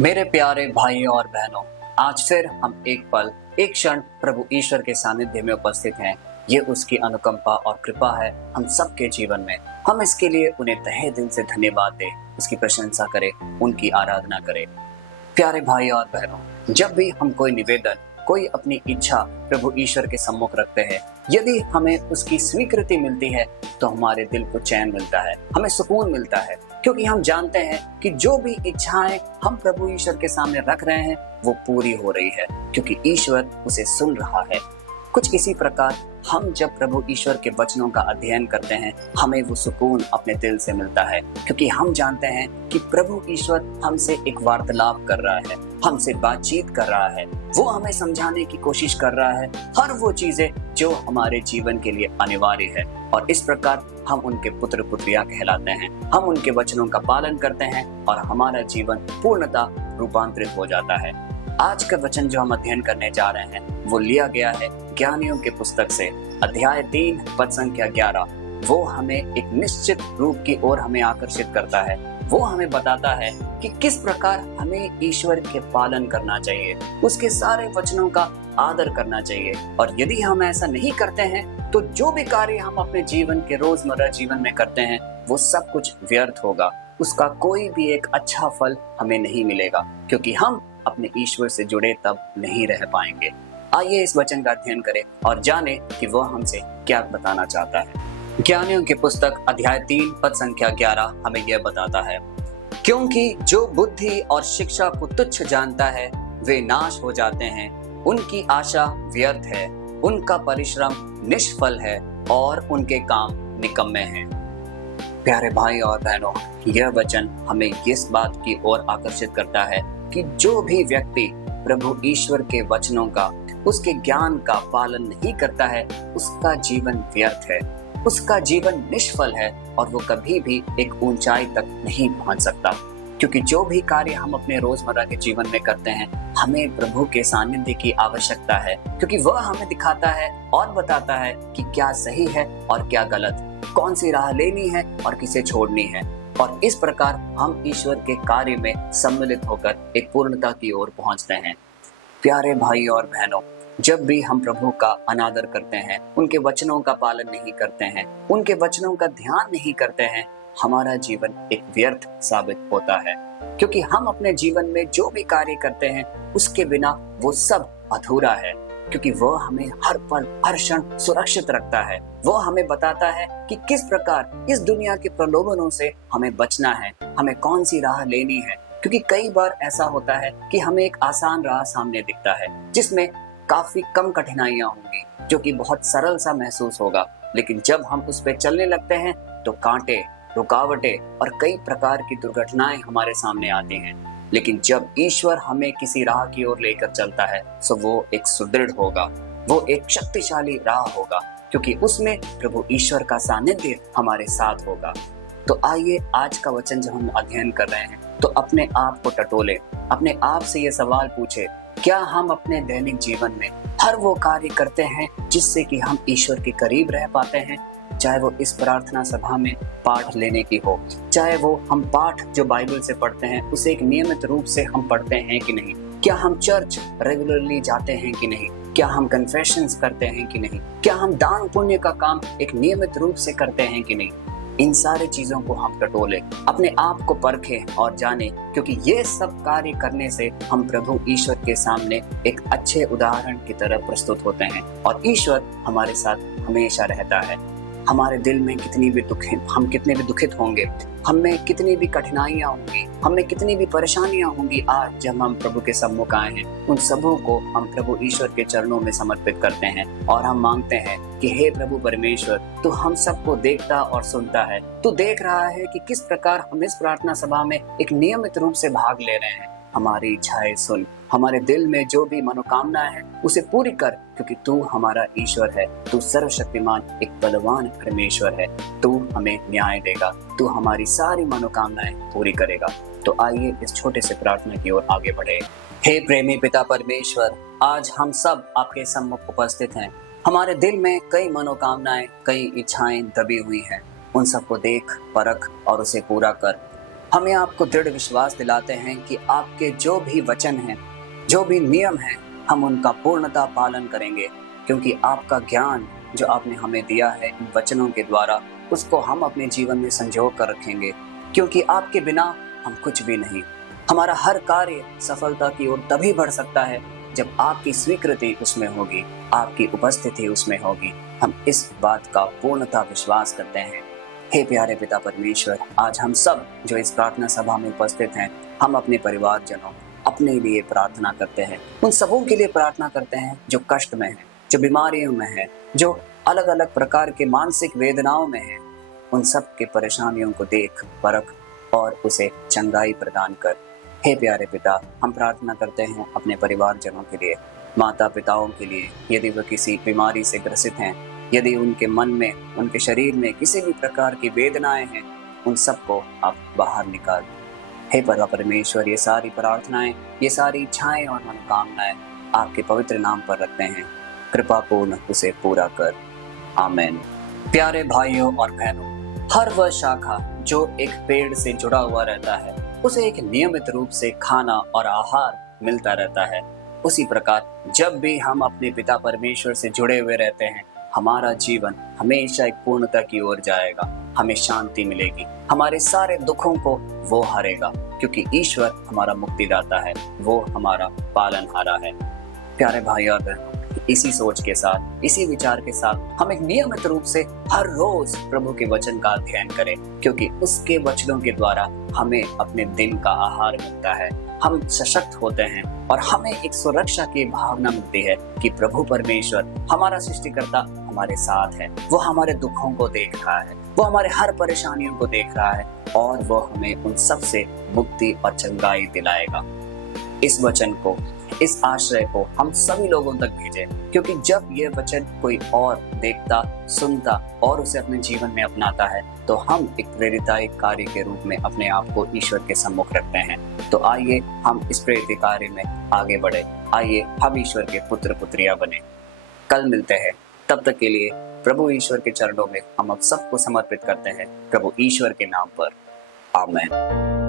मेरे प्यारे भाइयों और बहनों, आज फिर हम एक पल, एक क्षण प्रभु ईश्वर के सानिध्य में उपस्थित हैं। ये उसकी अनुकंपा और कृपा है हम सबके जीवन में। हम इसके लिए उन्हें तहे दिल से धन्यवाद दें, उसकी प्रशंसा करें, उनकी आराधना करें। प्यारे भाई और बहनों, जब भी हम कोई निवेदन, कोई अपनी इच्छा प्रभु ईश्वर के सम्मुख रखते हैं, यदि हमें उसकी स्वीकृति मिलती है तो हमारे दिल को चैन मिलता है, हमें सुकून मिलता है, क्योंकि हम जानते हैं कि जो भी इच्छाएं हम प्रभु ईश्वर के सामने रख रहे हैं वो पूरी हो रही है, क्योंकि ईश्वर उसे सुन रहा है। कुछ इसी प्रकार हम जब प्रभु ईश्वर के वचनों का अध्ययन करते हैं, हमें वो सुकून अपने दिल से मिलता है, क्योंकि हम जानते हैं कि प्रभु ईश्वर हमसे एक वार्तालाप कर रहा है, हमसे बातचीत कर रहा है, वो हमें समझाने की कोशिश कर रहा है हर वो चीजें जो हमारे जीवन के लिए अनिवार्य है। और इस प्रकार हम उनके पुत्र पुत्रियां कहलाते हैं, हम उनके वचनों का पालन करते हैं और हमारा जीवन पूर्णतः रूपांतरित हो जाता है। आज का वचन जो हम अध्ययन करने जा रहे हैं वो लिया गया है ज्ञानियों के पुस्तक से, अध्याय 3 पद संख्या 11। वो हमें एक निश्चित रूप की ओर हमें आकर्षित करता है। वो हमें बताता है कि किस प्रकार हमें ईश्वर के पालन करना चाहिए, उसके सारे वचनों का आदर करना चाहिए। और यदि हम ऐसा नहीं करते हैं तो जो भी कार्य हम अपने जीवन के रोजमर्रा जीवन में करते हैं वो सब कुछ व्यर्थ होगा, उसका कोई भी एक अच्छा फल हमें नहीं मिलेगा, क्योंकि हम अपने ईश्वर से जुड़े तब नहीं रह पाएंगे। आइए इस वचन का अध्ययन करें और जानें कि वह हमसे क्या बताना चाहता है। ज्ञानियों की पुस्तक अध्याय 3 पद संख्या 11 हमें यह बताता है, क्योंकि जो बुद्धि और शिक्षा को तुच्छ जानता है वे नाश हो जाते हैं, उनकी आशा व्यर्थ है, उनका परिश्रम निष्फल है और उनके काम निकम्मे हैं। प्यारे भाई और बहनों, यह वचन हमें इस बात की ओर आकर्षित करता है कि जो भी व्यक्ति प्रभु ईश्वर के वचनों का, उसके ज्ञान का पालन नहीं करता है, उसका जीवन व्यर्थ है, उसका जीवन निष्फल है और वो कभी भी एक ऊंचाई तक नहीं पहुंच सकता। क्योंकि जो भी कार्य हम अपने रोजमर्रा के जीवन में करते हैं, हमें प्रभु के सानिध्य की आवश्यकता है, क्योंकि वह हमें दिखाता है और बताता है कि क्या सही है और क्या गलत, कौन सी राह लेनी है और किसे छोड़नी है। और इस प्रकार हम ईश्वर के कार्य में सम्मिलित होकर एक पूर्णता की ओर पहुंचते हैं। प्यारे भाई और बहनों, जब भी हम प्रभु का अनादर करते हैं, उनके वचनों का पालन नहीं करते हैं, उनके वचनों का ध्यान नहीं करते हैं, हमारा जीवन एक व्यर्थ साबित होता है। क्योंकि हम अपने जीवन में जो भी कार्य करते हैं उसके बिना वो सब अधूरा है, क्योंकि वह हमें हर पल हर क्षण सुरक्षित रखता है। वह हमें बताता है कि किस प्रकार इस दुनिया के प्रलोभनों से हमें बचना है, हमें कौन सी राह लेनी है। क्योंकि कई बार ऐसा होता है कि हमें एक आसान राह सामने दिखता है जिसमें काफी कम कठिनाइयां होंगी, जो कि बहुत सरल सा महसूस होगा, लेकिन जब हम उस पर चलने लगते हैं तो कांटे, रुकावटें और कई प्रकार की दुर्घटनाएं हमारे सामने आती हैं। लेकिन जब ईश्वर हमें किसी राह की ओर लेकर चलता है तो वो एक सुदृढ़ होगा, वो एक शक्तिशाली राह होगा, क्योंकि उसमें प्रभु ईश्वर का सानिध्य हमारे साथ होगा। तो आइए आज का वचन जब हम अध्ययन कर रहे हैं तो अपने आप को टटोले, अपने आप से ये सवाल पूछे, क्या हम अपने दैनिक जीवन में हर वो कार्य करते हैं जिससे कि हम ईश्वर के करीब रह पाते हैं? चाहे वो इस प्रार्थना सभा में पाठ लेने की हो, चाहे वो हम पाठ जो बाइबल से पढ़ते हैं उसे एक नियमित रूप से हम पढ़ते हैं कि नहीं, क्या हम चर्च रेगुलरली जाते हैं कि नहीं, क्या हम कन्फेशंस करते हैं कि नहीं, क्या हम दान पुण्य का काम एक नियमित रूप से करते हैं कि नहीं। इन सारे चीजों को हम टटोले, अपने आप को परखें और जाने, क्योंकि ये सब कार्य करने से हम प्रभु ईश्वर के सामने एक अच्छे उदाहरण की तरह प्रस्तुत होते हैं और ईश्वर हमारे साथ हमेशा रहता है। हमारे दिल में हम कितने भी दुखित होंगे, हमें कितनी भी कठिनाइयां होंगी, हमें कितनी भी परेशानियां होंगी, आज जब हम प्रभु के सम्मुख आए हैं उन सबों को हम प्रभु ईश्वर के चरणों में समर्पित करते हैं और हम मांगते हैं कि हे प्रभु परमेश्वर, तू हम सबको देखता और सुनता है, तू देख रहा है कि किस प्रकार हम इस प्रार्थना सभा में एक नियमित रूप से भाग ले रहे हैं। हमारी इच्छाएं सुन, हमारे दिल में जो भी मनोकामनाएं है उसे पूरी कर, क्योंकि तू हमारा ईश्वर है, तू सर्वशक्तिमान एक बलवान परमेश्वर है, तू हमें न्याय देगा, तू हमारी सारी मनोकामनाएं पूरी करेगा। तो आइए इस छोटे से प्रार्थना की ओर आगे बढ़े। हे प्रेमी पिता परमेश्वर, आज हम सब आपके सम्मुख उपस्थित हैं। हमारे दिल में कई मनोकामनाएं, कई इच्छाएं दबी हुई हैं, उन सबको देख, परख और उसे पूरा कर। हमें आपको दृढ़ विश्वास दिलाते हैं कि आपके जो भी वचन हैं, जो भी नियम हैं, हम उनका पूर्णतः पालन करेंगे, क्योंकि आपका ज्ञान जो आपने हमें दिया है इन वचनों के द्वारा, उसको हम अपने जीवन में संजो कर रखेंगे, क्योंकि आपके बिना हम कुछ भी नहीं। हमारा हर कार्य सफलता की ओर तभी बढ़ सकता है जब आपकी स्वीकृति उसमें होगी, आपकी उपस्थिति उसमें होगी। हम इस बात का पूर्णतः विश्वास करते हैं। हे प्यारे पिता परमेश्वर, आज हम सब जो इस प्रार्थना सभा में उपस्थित हैं, हम अपने परिवारजनों, अपने लिए प्रार्थना करते हैं। उन सबों के लिए प्रार्थना करते हैं जो कष्ट में हैं, जो बीमारियों में हैं, जो अलग अलग प्रकार के मानसिक वेदनाओं में हैं। उन सब के परेशानियों को देख, परख और उसे चंगाई प्रदान कर। हे प्यारे पिता, हम प्रार्थना करते हैं अपने परिवारजनों के लिए, माता पिताओं के लिए, यदि वह किसी बीमारी से ग्रसित हैं, यदि उनके मन में, उनके शरीर में किसी भी प्रकार की वेदनाएं हैं, उन सबको आप बाहर निकाल। हे पिता परमेश्वर, ये सारी प्रार्थनाएं, ये सारी इच्छाएं और मनोकामनाएं आपके पवित्र नाम पर रखते हैं। कृपा पूर्ण उसे पूरा कर। आमीन। प्यारे भाइयों और बहनों, हर वह शाखा जो एक पेड़ से जुड़ा हुआ रहता है, उसे एक नियमित रूप से खाना और आहार मिलता रहता है। उसी प्रकार जब भी हम अपने पिता परमेश्वर से जुड़े हुए रहते हैं, हमारा जीवन हमेशा एक पूर्णता की ओर जाएगा। हमें शांति मिलेगी, हमारे सारे दुखों को वो हरेगा, क्योंकि ईश्वर हमारा मुक्तिदाता है, वो हमारा पालनहारा है। प्यारे भाई और बहनों, इसी सोच के साथ, इसी विचार के साथ हम एक नियमित रूप से हर रोज प्रभु के वचन का अध्ययन करें, क्योंकि उसके वचनों के द्वारा हमें अपने दिन का आहार मिलता है। हम सशक्त होते हैं और हमें एक सुरक्षा की भावना मिलती है कि प्रभु परमेश्वर हमारा सृष्टिकर्ता हमारे साथ है। वो हमारे दुखों को देख रहा है, वो हमारे हर परेशानियों को देख रहा है और वो हमें उन सब से मुक्ति और चंगाई दिलाएगा। इस वचन को, इस आश्रय को हम सभी लोगों तक भेजें, क्योंकि जब ये वचन कोई और देखता, सुनता और उसे अपने जीवन में अपनाता है, तो हम एक प्रेरिताई कार्य के रूप में अपने आप को ईश्वर के सम्मुख रखते हैं। तो आइए हम इस प्रेरित कार्य में आगे बढ़े, आइए हम ईश्वर के पुत्र पुत्रियां बने। कल मिलते हैं, तब तक के लिए प्रभु ईश्वर के चरणों में हम अब सबको समर्पित करते हैं, प्रभु ईश्वर के नाम पर। आमीन।